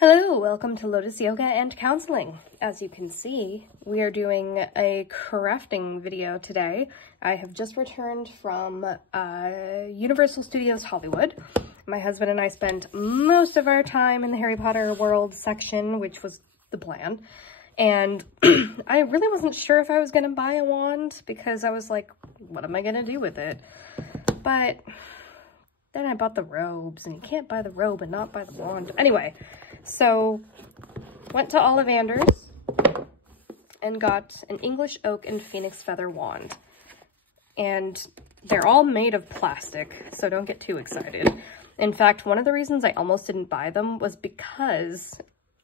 Hello, welcome to Lotus Yoga and Counseling. As you can see, we are doing a crafting video today. I have just returned from Universal Studios Hollywood. My husband and I spent most of our time in the Harry Potter world section, which was the plan. And I really wasn't sure if I was going to buy a wand because I was like, what am I going to do with it? But then I bought the robes, and you can't buy the robe and not buy the wand. Anyway, so went to Ollivanders and got an English oak and phoenix feather wand. And they're all made of plastic, so don't get too excited. In fact, one of the reasons I almost didn't buy them was because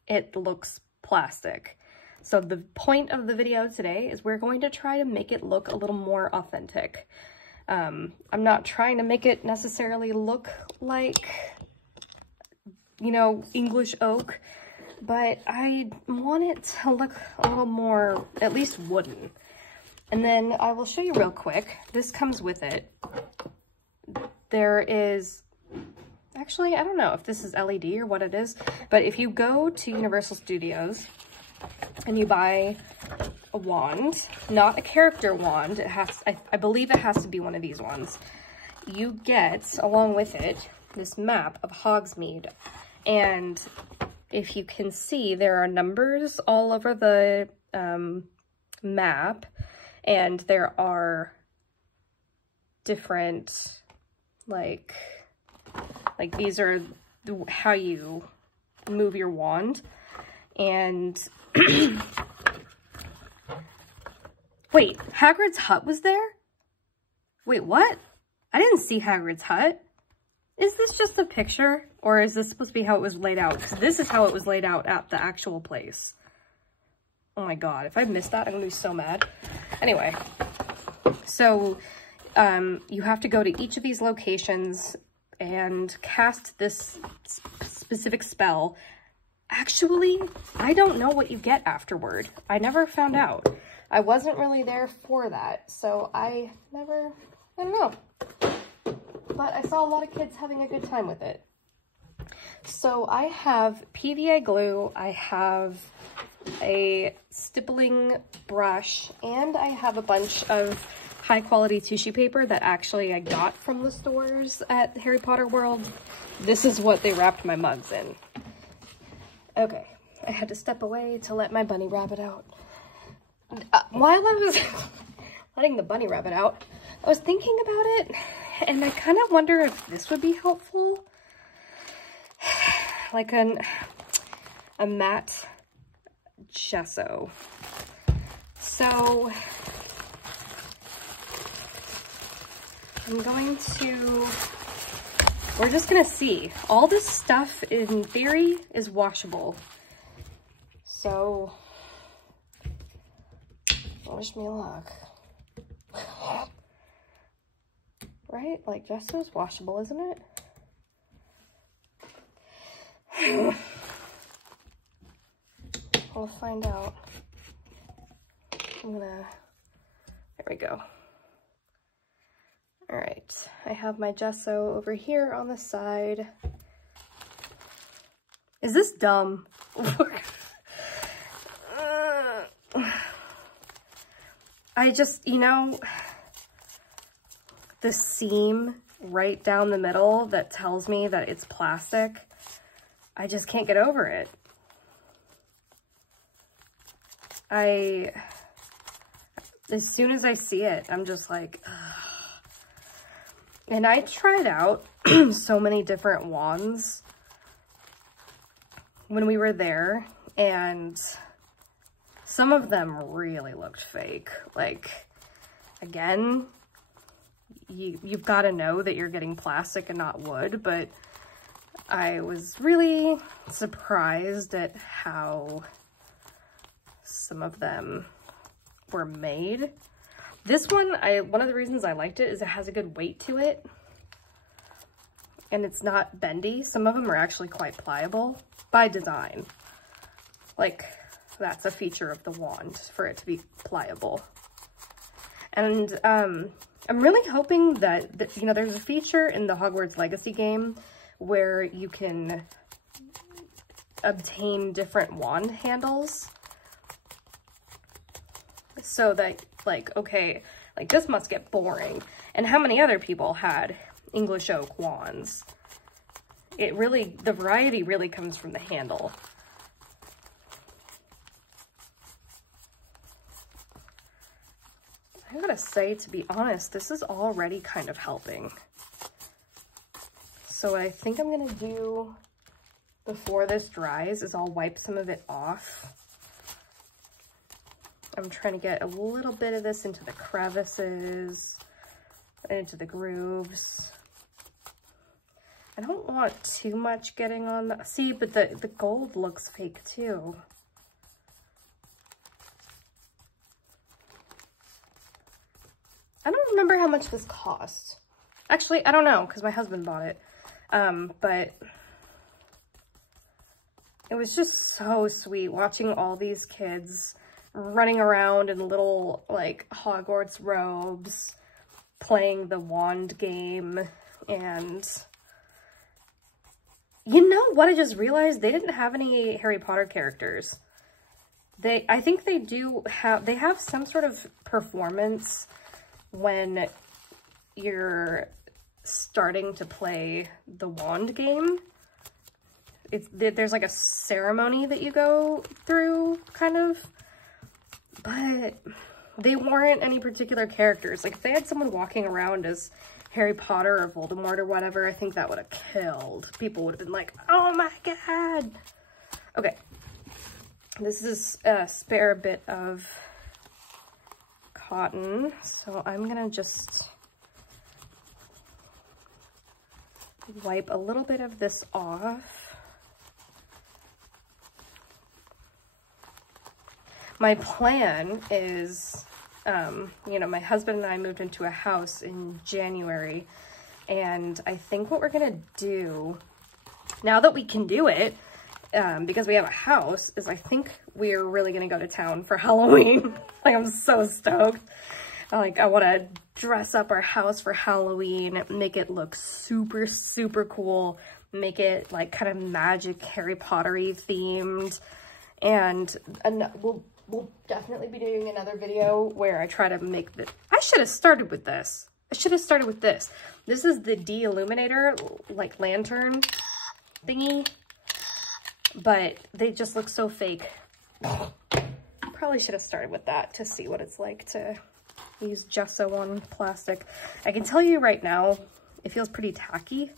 it looks plastic. So the point of the video today is we're going to try to make it look a little more authentic. I'm not trying to make it necessarily look like, you know, English oak, but I want it to look a little more, at least wooden. And then I will show you real quick. This comes with it. There is, actually, I don't know if this is LED or what it is, but if you go to Universal Studios and you buy a wand, not a character wand, it has, I believe it has to be one of these ones, you get, along with it, this map of Hogsmeade. And if you can see, there are numbers all over the map, and there are different, like these are how you move your wand. And wait, Hagrid's hut was there? Wait, what? I didn't see Hagrid's hut. Is this just a picture, or is this supposed to be how it was laid out? Because this is how it was laid out at the actual place. Oh my god, if I missed that, I'm gonna be so mad. Anyway, so you have to go to each of these locations and cast this specific spell. Actually, I don't know what you get afterward. I never found out. I wasn't really there for that, so I don't know. But I saw a lot of kids having a good time with it. So I have PVA glue, I have a stippling brush, and I have a bunch of high quality tissue paper that actually I got from the stores at Harry Potter World. This is what they wrapped my mugs in. Okay, I had to step away to let my bunny rabbit out. While I was letting the bunny rabbit out, I was thinking about it, and I kind of wonder if this would be helpful. Like a matte gesso. So I'm going to, we're just gonna see. All this stuff in theory is washable. So wish me luck. Right? Like, gesso's washable, isn't it? We'll find out. There we go. All right, I have my gesso over here on the side. Is this dumb? I just, you know, the seam right down the middle that tells me that it's plastic, I just can't get over it. As soon as I see it, I'm just like, ugh. And I tried out so many different wands when we were there, and some of them really looked fake. Like, again, you've got to know that you're getting plastic and not wood, but I was really surprised at how some of them were made. This one, one of the reasons I liked it is it has a good weight to it, and it's not bendy. Some of them are actually quite pliable by design. Like, that's a feature of the wand, for it to be pliable. And I'm really hoping that, you know, there's a feature in the Hogwarts Legacy game where you can obtain different wand handles so that, like, okay, like this must get boring. And how many other people had English oak wands? It really, the variety really comes from the handle. I gotta say, to be honest, this is already kind of helping. So what I think I'm gonna do before this dries is I'll wipe some of it off. I'm trying to get a little bit of this into the crevices and into the grooves. I don't want too much getting on the, see, but the gold looks fake too. I don't remember how much this cost. Actually, I don't know, because my husband bought it. But it was just so sweet watching all these kids running around in little, like, Hogwarts robes, playing the wand game. And you know what I just realized? They didn't have any Harry Potter characters. I think they have some sort of performance when you're starting to play the wand game. There's like a ceremony that you go through, kind of, but they weren't any particular characters. Like, if they had someone walking around as Harry Potter or Voldemort or whatever, I think that would have killed. People would have been like, oh my god. Okay, this is a spare bit of cotton, so I'm gonna just wipe a little bit of this off. My plan is, you know, my husband and I moved into a house in January, and I think what we're gonna do, now that we can do it, because we have a house, is I think we're really gonna go to town for Halloween. Like, I'm so stoked. Like, I wanna dress up our house for Halloween, make it look super, super cool, make it like kind of magic Harry Potter-y themed, and we'll definitely be doing another video where I try to make the, I should have started with this. I should have started with this. This is the de-illuminator, like, lantern thingy, but they just look so fake. Probably should have started with that to see what it's like to use gesso on plastic. I can tell you right now, it feels pretty tacky.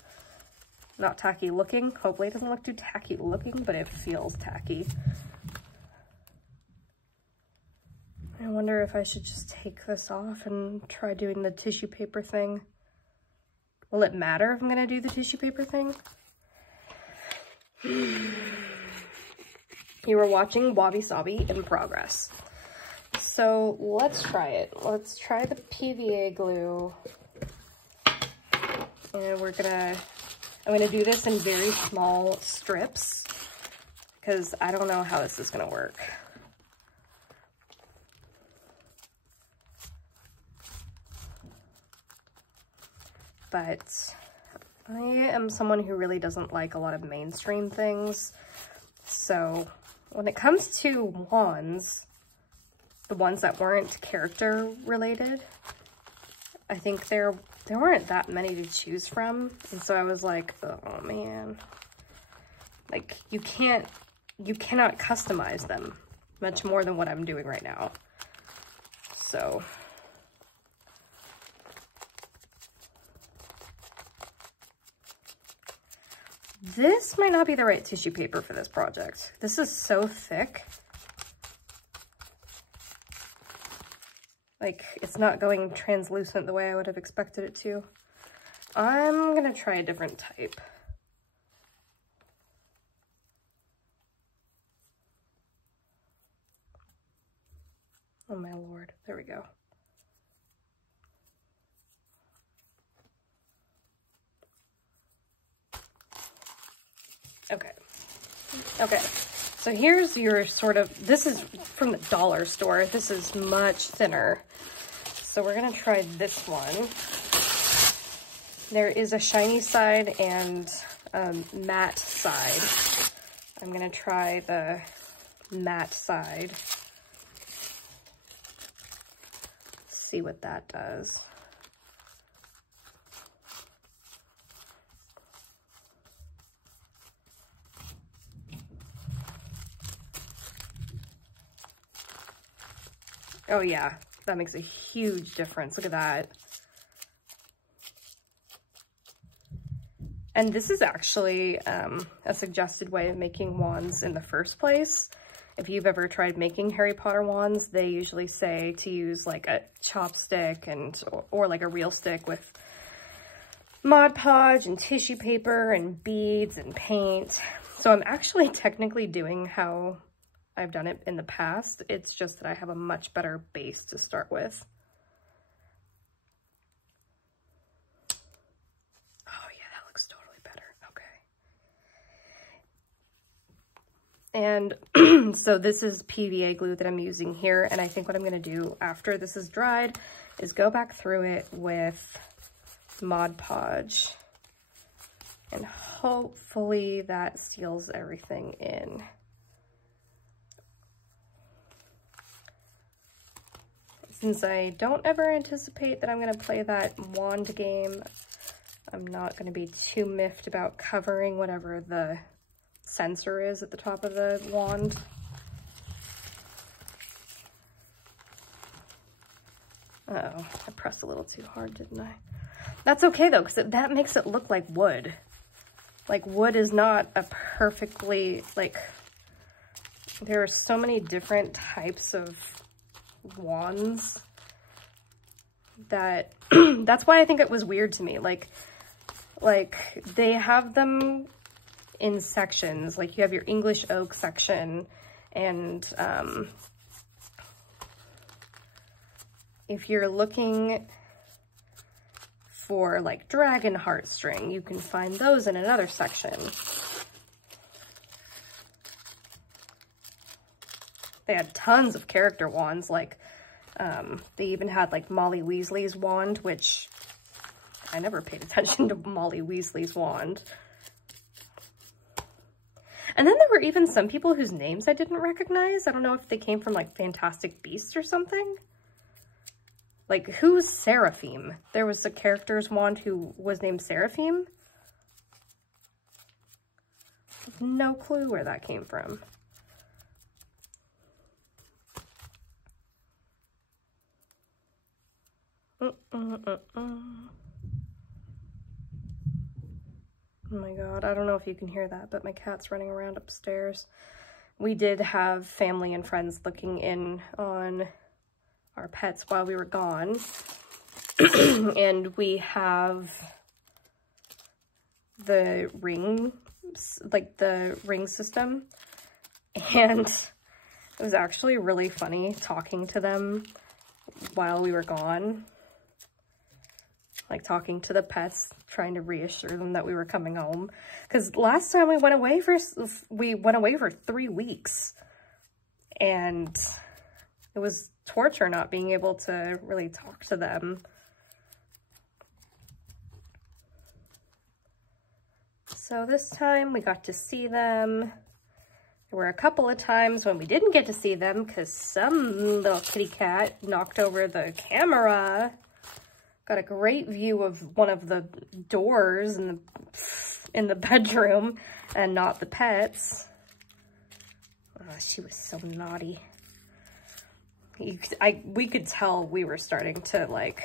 Not tacky looking. Hopefully it doesn't look too tacky looking, but it feels tacky. I wonder if I should just take this off and try doing the tissue paper thing. Will it matter if I'm gonna do the tissue paper thing? You were watching Wabi Sabi in progress. So let's try it. Let's try the PVA glue. And I'm gonna do this in very small strips because I don't know how this is gonna work. But I am someone who really doesn't like a lot of mainstream things. So when it comes to wands, the ones that weren't character related, I think there weren't that many to choose from. And so I was like, oh man, like you cannot customize them much more than what I'm doing right now. So this might not be the right tissue paper for this project. This is so thick. Like, it's not going translucent the way I would have expected it to. I'm gonna try a different type. Oh my lord, there we go. Okay, so here's your sort of, this is from the dollar store. This is much thinner. So we're gonna try this one. There is a shiny side and a matte side. I'm gonna try the matte side. See what that does. Oh yeah, that makes a huge difference. Look at that. And this is actually a suggested way of making wands in the first place. If you've ever tried making Harry Potter wands, they usually say to use like a chopstick and or like a real stick with Mod Podge and tissue paper and beads and paint. So I'm actually technically doing how I've done it in the past. It's just that I have a much better base to start with. Oh yeah, that looks totally better. Okay. And so this is PVA glue that I'm using here. And I think what I'm gonna do after this is dried is go back through it with Mod Podge. And hopefully that seals everything in. Since I don't ever anticipate that I'm going to play that wand game, I'm not going to be too miffed about covering whatever the sensor is at the top of the wand. Uh-oh, I pressed a little too hard, didn't I? That's okay though, because that makes it look like wood. Like wood is not a perfectly, like, there are so many different types of wands that that's why I think it was weird to me. Like they have them in sections. Like you have your English oak section, and if you're looking for like dragon heartstring, you can find those in another section. They had tons of character wands, like they even had like Molly Weasley's wand, which I never paid attention to Molly Weasley's wand. And then there were even some people whose names I didn't recognize. I don't know if they came from like Fantastic Beasts or something. Like, who's Seraphim? There was a character's wand who was named Seraphim. No clue where that came from. Oh my god, I don't know if you can hear that, but my cat's running around upstairs. We did have family and friends looking in on our pets while we were gone. And we have the ring, like the ring system. And it was actually really funny talking to them while we were gone. Like talking to the pets, trying to reassure them that we were coming home. Because last time we went away for 3 weeks. And it was torture not being able to really talk to them. So this time we got to see them. There were a couple of times when we didn't get to see them because some little kitty cat knocked over the camera. Got a great view of one of the doors in the bedroom and not the pets. Oh, she was so naughty. We could tell we were starting to like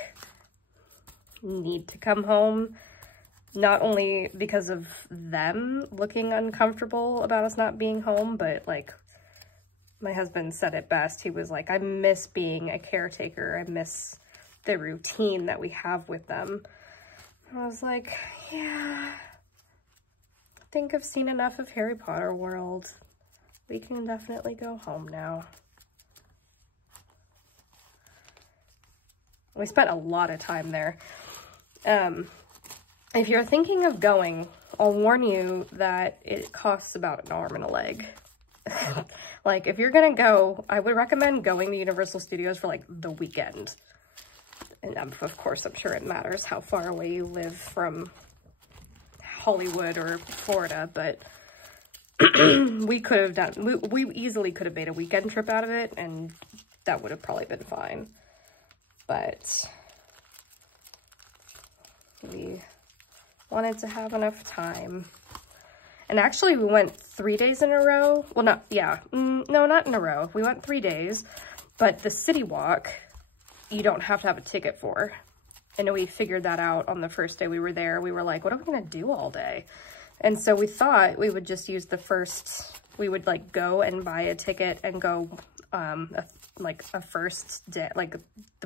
need to come home, not only because of them looking uncomfortable about us not being home, but like my husband said it best. He was like, I miss being a caretaker. I miss the routine that we have with them. I was like, yeah, I think I've seen enough of Harry Potter World. We can definitely go home now. We spent a lot of time there. If you're thinking of going, I'll warn you that it costs about an arm and a leg. Like, if you're gonna go, I would recommend going to Universal Studios for like the weekend. And of course, I'm sure it matters how far away you live from Hollywood or Florida, but we could have done, we easily could have made a weekend trip out of it, and that would have probably been fine. But we wanted to have enough time. And actually we went 3 days in a row. Well, not, yeah, no, not in a row. We went 3 days, but the city walk, you don't have to have a ticket for. And we figured that out on the first day we were there. We were like, what are we gonna do all day? And so we thought we would just use the first, we would like go and buy a ticket and go like a first day, like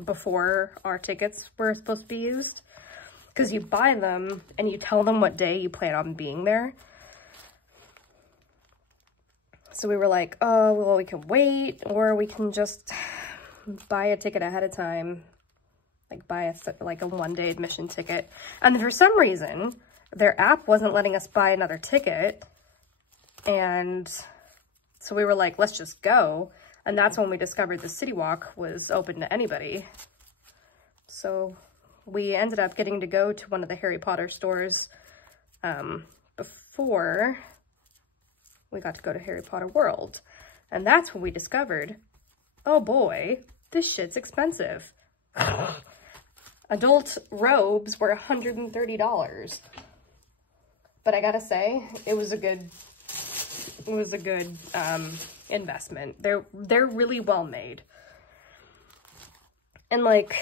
before our tickets were supposed to be used. Because you buy them and you tell them what day you plan on being there. So we were like, oh, well, we can wait, or we can just buy a ticket ahead of time, like buy a one-day admission ticket. And for some reason, their app wasn't letting us buy another ticket. And so we were like, let's just go. And that's when we discovered the City Walk was open to anybody. So we ended up getting to go to one of the Harry Potter stores before we got to go to Harry Potter World. And that's when we discovered, oh boy, this shit's expensive. Adult robes were $130. But I gotta say, it was a good investment. They're really well made. And like,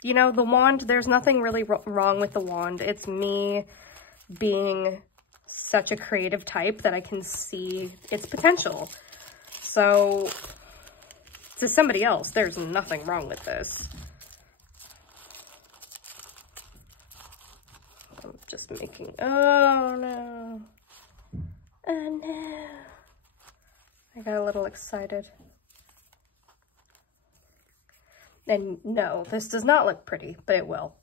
you know, the wand, there's nothing really wrong with the wand. It's me being such a creative type that I can see its potential. So to somebody else, there's nothing wrong with this. I'm just making, oh no. Oh no. I got a little excited. And no, this does not look pretty, but it will.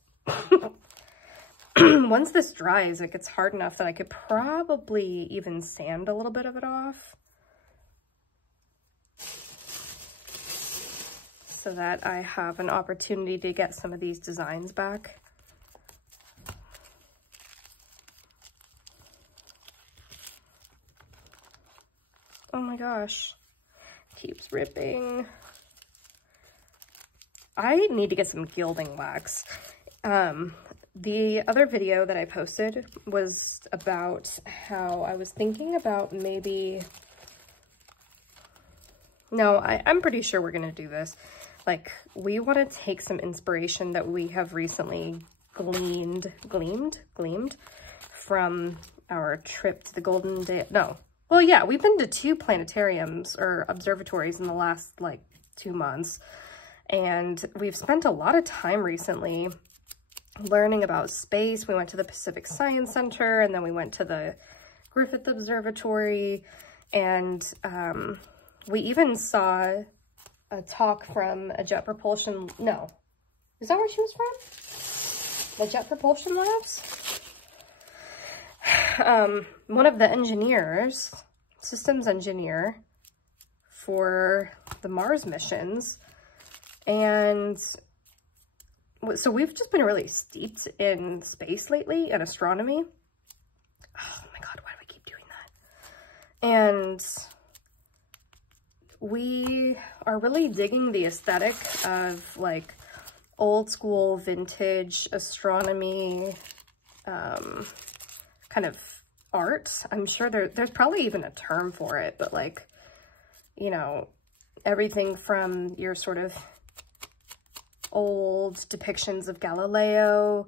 Once this dries, it gets hard enough that I could probably even sand a little bit of it off. So that I have an opportunity to get some of these designs back. Oh my gosh, it keeps ripping. I need to get some gilding wax. The other video that I posted was about how I was thinking about maybe, no, I'm pretty sure we're gonna do this. Like, we want to take some inspiration that we have recently gleaned from our trip to the Golden Day. No, well, yeah, we've been to 2 planetariums or observatories in the last like 2 months. And we've spent a lot of time recently learning about space. We went to the Pacific Science Center, and then we went to the Griffith Observatory, and we even saw a talk from a Jet Propulsion, no, is that where she was from? The Jet Propulsion Labs? One of the engineers, systems engineer for the Mars missions. And so we've just been really steeped in space lately and astronomy. Oh my God, why do I keep doing that? And we are really digging the aesthetic of like old school vintage astronomy kind of art. I'm sure there's probably even a term for it, but like, you know, everything from your sort of old depictions of Galileo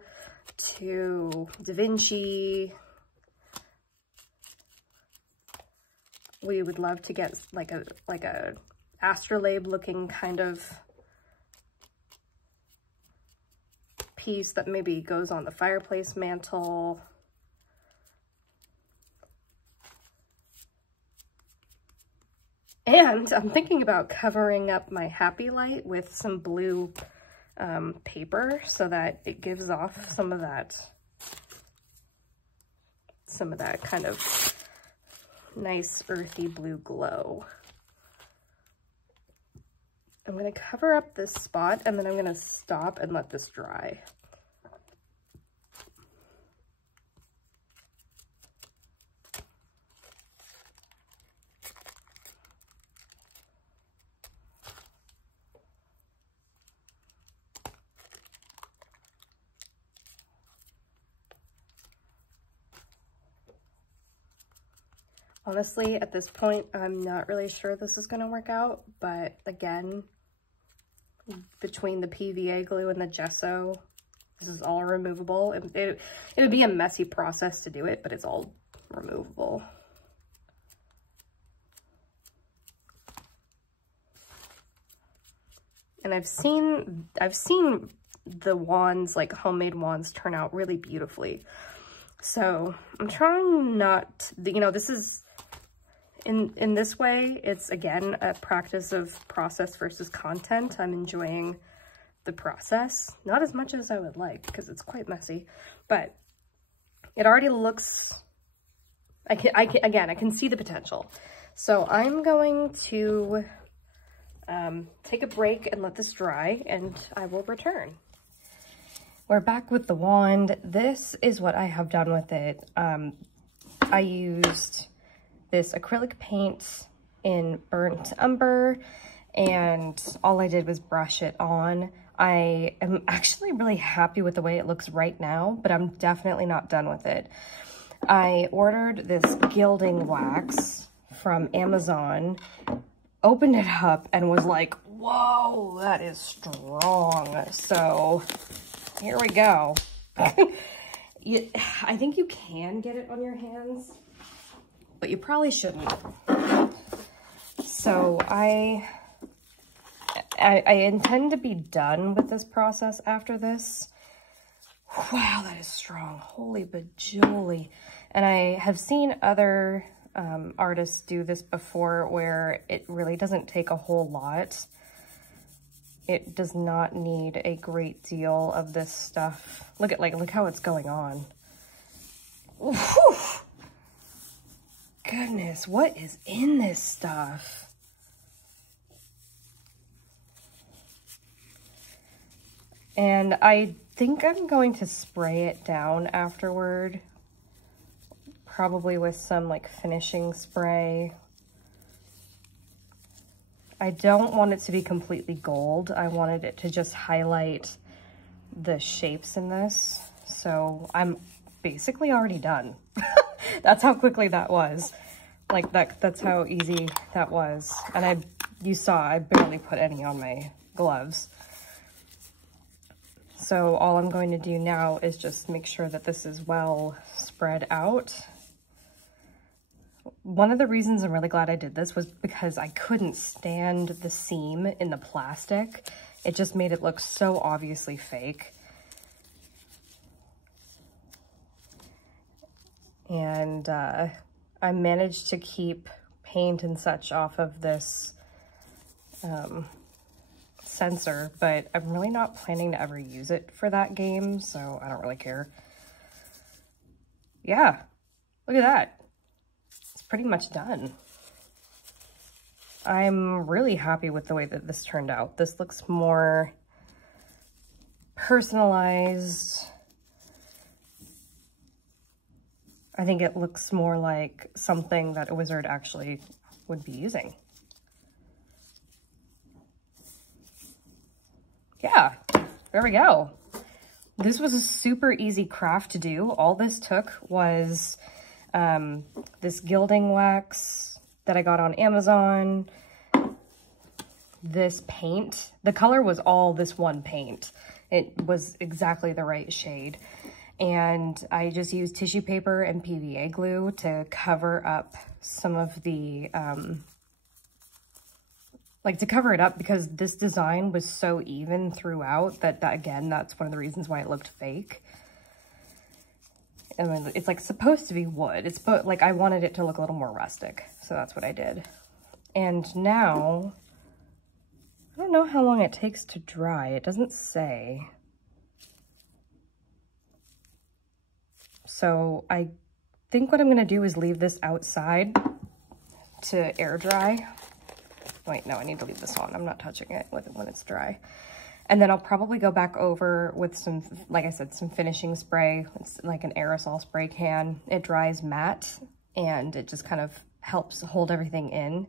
to Da Vinci. We would love to get like a astrolabe looking kind of piece that maybe goes on the fireplace mantle. And I'm thinking about covering up my happy light with some blue paper so that it gives off some of that kind of nice earthy blue glow. I'm going to cover up this spot, and then I'm going to stop and let this dry. Honestly, at this point, I'm not really sure this is going to work out, but again, between the PVA glue and the gesso, this is all removable. It would be a messy process to do it, but it's all removable. And I've seen the wands, like homemade wands, turn out really beautifully. So I'm trying not, you know, this is, in this way, it's again a practice of process versus content. I'm enjoying the process, not as much as I would like because it's quite messy, but it already looks, I can see the potential. So I'm going to take a break and let this dry, and I will return. We're back with the wand. This is what I have done with it. I used this acrylic paint in burnt umber, and all I did was brush it on. I am actually really happy with the way it looks right now, but I'm definitely not done with it. I ordered this gilding wax from Amazon, opened it up, and was like, whoa, that is strong. So here we go. I think you can get it on your hands, but you probably shouldn't. So I intend to be done with this process after this. Wow, that is strong. Holy bajoli. And I have seen other artists do this before where it really doesn't take a whole lot. It does not need a great deal of this stuff. Look how it's going on. Whew. Goodness, what is in this stuff? And I think I'm going to spray it down afterward, probably with some like finishing spray. I don't want it to be completely gold. I wanted it to just highlight the shapes in this. So I'm basically already done. That's how quickly that was. Like that's how easy that was. And you saw I barely put any on my gloves. So all I'm going to do now is just make sure that this is well spread out. One of the reasons I'm really glad I did this was because I couldn't stand the seam in the plastic. It just made it look so obviously fake. And I managed to keep paint and such off of this sensor, but I'm really not planning to ever use it for that game, so I don't really care. Yeah, look at that. It's pretty much done. I'm really happy with the way that this turned out. This looks more personalized. I think it looks more like something that a wizard actually would be using. Yeah, there we go. This was a super easy craft to do. All this took was this gilding wax that I got on Amazon, this paint. The color was all this one paint. It was exactly the right shade. And I just used tissue paper and PVA glue to cover up some of the, to cover it up, because this design was so even throughout that again, that's one of the reasons why it looked fake. I mean, it's like supposed to be wood. It's like I wanted it to look a little more rustic, so that's what I did. And now, I don't know how long it takes to dry. It doesn't say. So I think what I'm gonna do is leave this outside to air dry. Wait, no, I need to leave this on. I'm not touching it when it's dry. And then I'll probably go back over with some, like I said, some finishing spray. It's like an aerosol spray can. It dries matte and it just kind of helps hold everything in.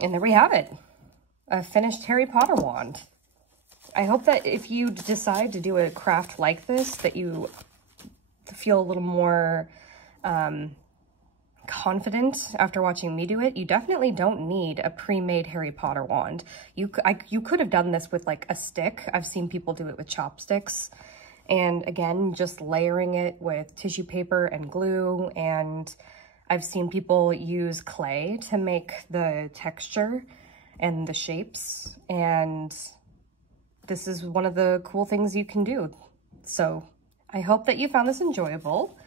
And there we have it, a finished Harry Potter wand. I hope that if you decide to do a craft like this, that you feel a little more confident after watching me do it, you definitely don't need a pre-made Harry Potter wand. You could have done this with like a stick. I've seen people do it with chopsticks. And again, just layering it with tissue paper and glue, and I've seen people use clay to make the texture and the shapes, and this is one of the cool things you can do. So I hope that you found this enjoyable.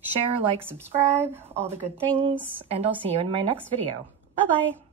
Share, like, subscribe, all the good things, and I'll see you in my next video. Bye-bye!